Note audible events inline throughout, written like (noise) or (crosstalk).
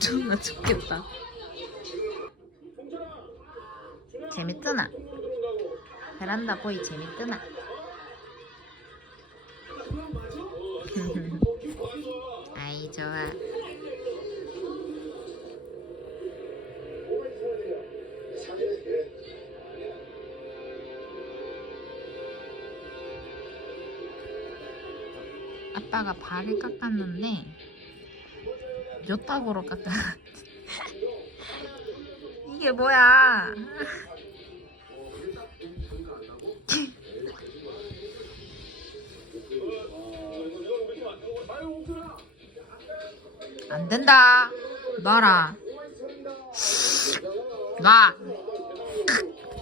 존나 죽겠다. 재밌잖아 베란다 보이 재밌잖아 (laughs) 아이 좋아. 아빠가 발을 깎았는데 몇 탑으로 깎아? (laughs) 이게 뭐야? (laughs) 안 된다. 놔라. 놔.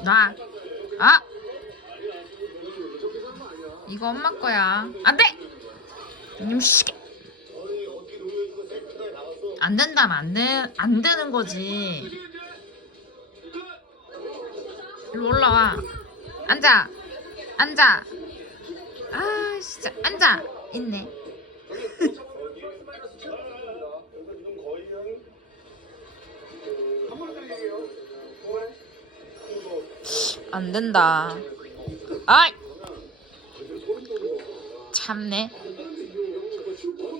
놔. 아. 이거 엄마 거야. 안 돼. 님 시계. 안 된다면 안, 돼, 안 되는 거지. 일로 올라와. 앉아. 앉아. 아, 진짜. 앉아. 있네. 안 된다. 아이! 참네.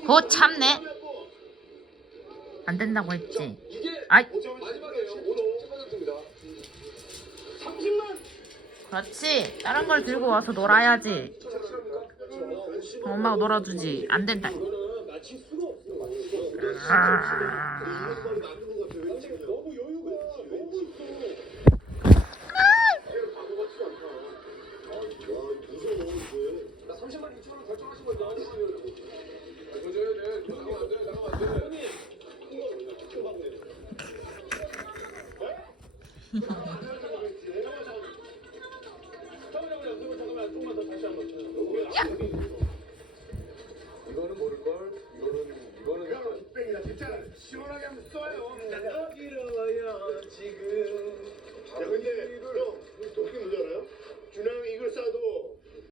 고 참네. 안 된다고 했지. 아이. 그렇지. 다른 걸 들고 와서 놀아야지. 엄마가 놀아주지. 안 된다. 아. 야!